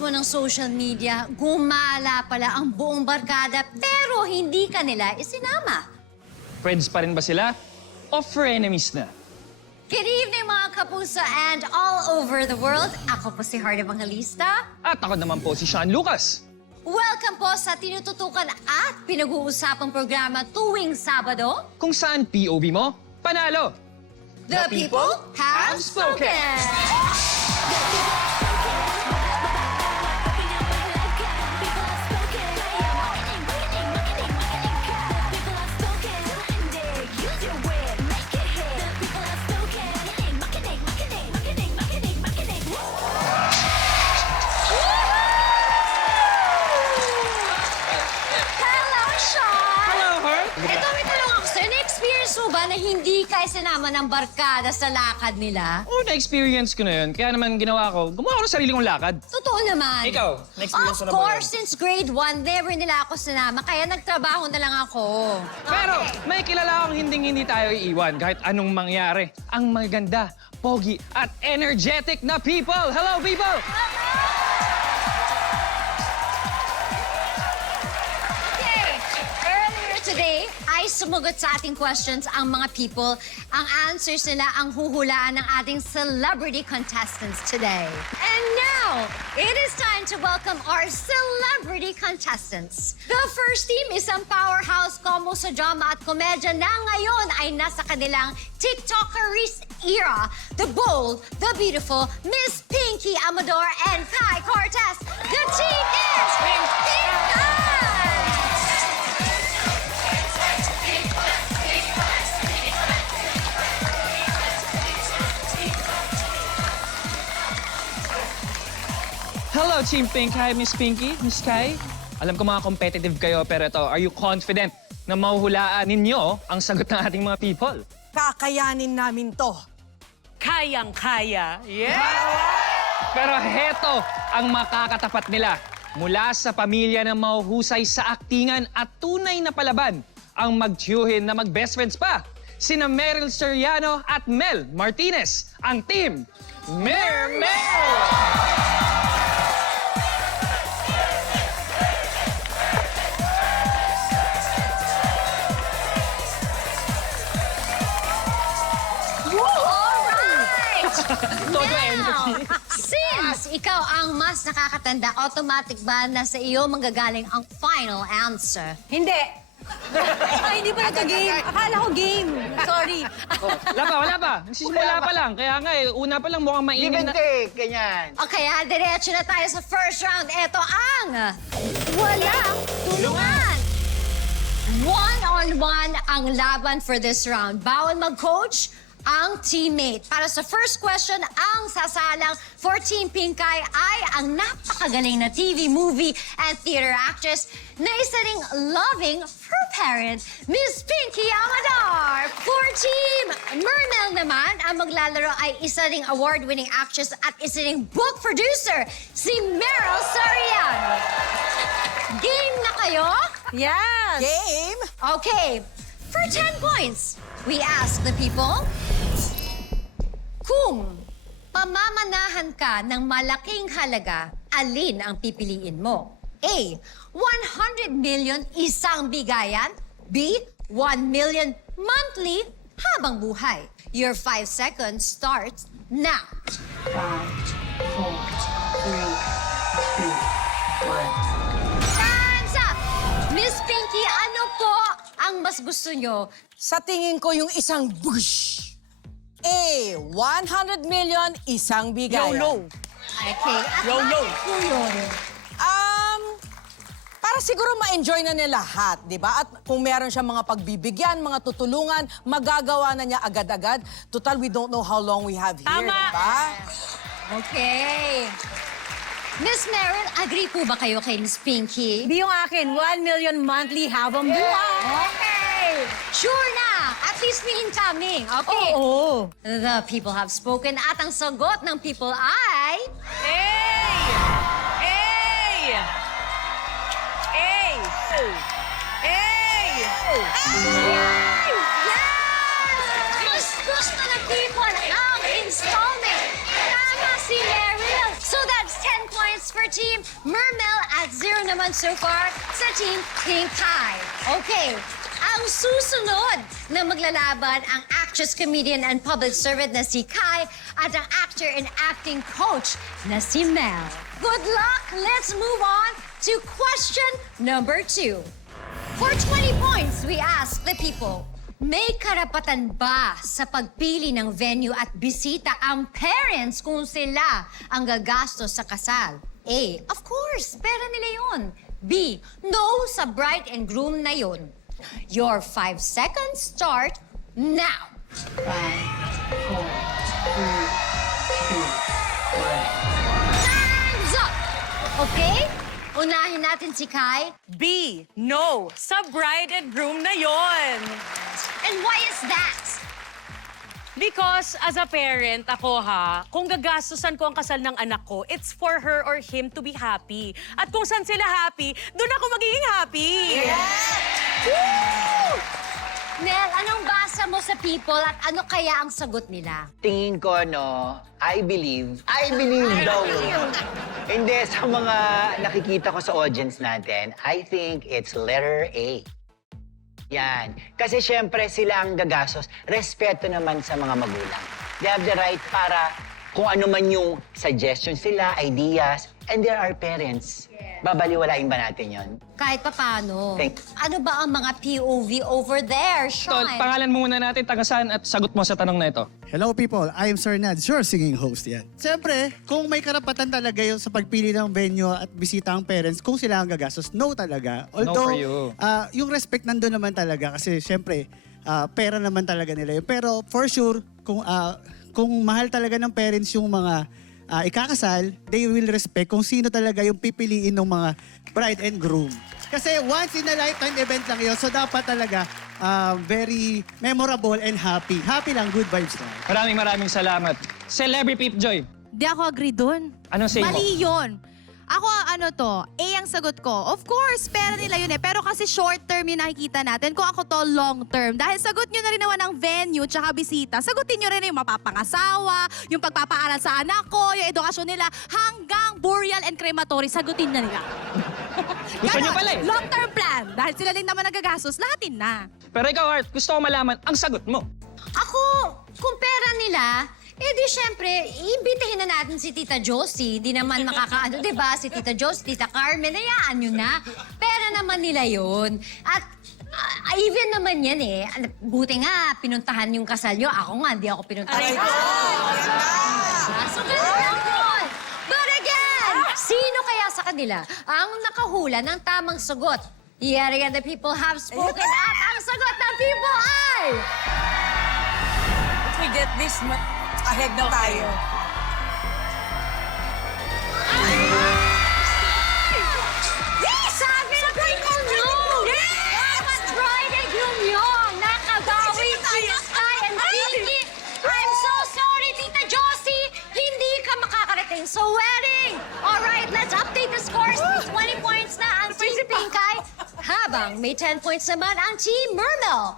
mo ng social media, gumala pala ang buong barkada pero hindi ka nila isinama. Friends pa rin ba sila? O frenemies na? Good evening mga kapuso and all over the world. Ako po si Heart Evangelista. At ako naman po si Sean Lucas. Welcome po sa tinututukan at pinag-uusapang programa tuwing Sabado. Kung saan POV mo, panalo! The people have spoken! Ito, may tanong ako sa'yo. Na-experience mo ba na hindi ka sinama ng barkada sa lakad nila? Oo, na-experience ko na yun. Kaya naman ginawa ko, gumawa ko ng sarili kong lakad. Totoo naman. Ikaw, na-experience mo na Of ba course, yun? since grade 1, never nila ako sinama. Kaya nagtrabaho na lang ako. Pero may kilala akong hindi tayo iiwan kahit anong mangyari. Ang maganda, pogi, at energetic na people! Hello, people! Today, ay sumugot sa ating questions ang mga people. Ang answers nila ang huhulaan ng ating celebrity contestants today. And now, it is time to welcome our celebrity contestants. The first team is ang powerhouse combo sa drama at komedya na ngayon ay nasa kanilang TikTokeries era. The bold, the beautiful, Miss Pinky Amador and Kai Cortez. The team is Pinky! Hello, Team Pink. Hi, Miss Pinky, Miss Kai. Alam ko mga competitive kayo, pero ito, are you confident na mahuhulaan ninyo ang sagot ng ating mga people? Kakayanin namin to. Kayang-kaya. Yeah! Pero heto ang makakatapat nila. Mula sa pamilya na mahuhusay sa aktingan at tunay na palaban ang magtiyuhin na mag-best friends pa. Sina Meryl Soriano at Mel Martinez, ang team Mermel! Now, since ikaw ang mas nakakatanda, automatic ba na sa iyo manggagaling ang final answer? Hindi. Ay, hindi pa nagka-game. Akala ko game. Sorry. Wala pa. Nagsisimula pa lang. Kaya nga una pa lang mukhang mainit na... ganyan. Okay, diretso na tayo sa first round. Ito ang Walang Tulungan. One-on-one ang laban for this round. Bawal mag-coach ang teammate. Para sa first question, ang sasalang for Team Pinkay ay ang napakagaling na TV, movie, and theater actress na isa ring loving fur parent, Miss Pinky Amador. For Team Mermel naman, ang maglalaro ay isa ring award-winning actress at isa ring book producer, si Meryl Soriano. Game na kayo? Yes! Game? Okay, for 10 points, we ask the people, kung pamamanahan ka ng malaking halaga, alin ang pipiliin mo? A, 100 million isang bigayan. B, 1 million monthly habang buhay. Your 5 seconds starts now. 5, 4, 3, 2, 1. Time's up! Miss Pinky, ano po ang mas gusto nyo? Sa tingin ko yung isang bush. A, 100 million, isang bigayan. YOLO. Okay, at YOLO. bakit po yun? Para siguro ma-enjoy na niya lahat, di ba? At kung meron siya mga pagbibigyan, mga tutulungan, magagawa na niya agad-agad. Total, we don't know how long we have here, Tama. di ba? Okay. Miss Meryl, agree po ba kayo kay Miss Pinky? Di yung akin, 1 million monthly habang buhay. Okay! Sure na! At least may incoming. Okay. Oo. The people have spoken at ang sagot ng people ay... Hey! Hey! Hey! Hey! Yes! Yes! Gusto ng people ang installment. Tama si Meryl. So that's 10 points for for Team Mermel at 0 naman so far sa Team Pink Kai. Okay, ang susunod na maglalaban ang actress, comedian, and public servant na si Kai at ang actor and acting coach na si Mel. Good luck! Let's move on to question number 2. For 20 points, we ask the people, may karapatan ba sa pagpili ng venue at bisita ang parents kung sila ang gagastos sa kasal? A, of course, pera nila yun. B, no sa bride and groom na yun. Your 5 seconds start now. 5, 4, 3, 2, 1. Time's up! Okay? Unahin natin si Kai. B, no. Sa bride and groom na yon. And why is that? Because as a parent, ako kung gagastusan ko ang kasal ng anak ko, it's for her or him to be happy. At kung saan sila happy, doon ako magiging happy. Nel, anong basa mo sa people at ano kaya ang sagot nila? Tingin ko, I believe daw. Hindi, sa mga nakikita ko sa audience natin, I think it's letter A. Yan. Kasi syempre sila ang gagastos. Respeto naman sa mga magulang. They have the right para kung ano man yung suggestions sila, ideas, and there are parents. Babaliwalain ba natin yon? Kahit papano. Thanks. Ano ba ang mga POV over there, Tol, Sean? pangalan mo muna natin, taga saan at sagot mo sa tanong na ito. Hello people, I am Sir Nads, your singing host yan. Siyempre, kung may karapatan talaga yun sa pagpili ng venue at bisita ang parents, kung sila ang gagastos, no talaga. for Although, you. yung respect nandun naman talaga kasi siyempre, pera naman talaga nila yun. Pero for sure, kung mahal talaga ng parents yung mga ikakasal, they will respect kung sino talaga yung pipiliin ng mga bride and groom. Kasi once in a lifetime event lang yun, so dapat talaga very memorable and happy. Happy lang, good vibes lang. Maraming salamat. Celebrity Peep Joy, Di ako agree dun. anong say mo? Mali yun. Ako, A ang sagot ko. Of course, pera nila yun eh. Pero kasi short term yung nakikita natin. Kung ako to, long term. Dahil sagot nyo na rin naman ang venue tsaka bisita. Sagutin nyo rin yung mapapangasawa, yung pagpapaaral sa anak ko, yung edukasyon nila, hanggang burial and crematory. Sagutin na nila. Gusto nyo pala eh. Long term plan. Dahil sila din naman nagagastos, lahatin na. Pero ikaw, Art, gusto ko malaman ang sagot mo. Ako, kung pera nila, di syempre, imbitahin na natin si Tita Josie. Di naman makakaano, di ba? Si Tita Josie, Tita Carmen, hayaan nyo na. Pera naman nila yun. At even naman yan eh. Buti nga, pinuntahan yung kasal nyo. Ako nga, di ako pinuntahan. So, ganun lang yun. But again, sino kaya sa kanila ang nakahula ng tamang sagot? Yet again, the people have spoken at ang sagot ng people ay... We get this, ahead na tayo. Sabi na kayo nyo! Dapat bride and groom yun! Nakabawi si Sky and Kiki! I'm so sorry, Tita Josie! Hindi ka makakarating sa wedding! Alright, let's update the scores. 20 points na ang Team Pinkay, habang may 10 points naman ang Team Mermel.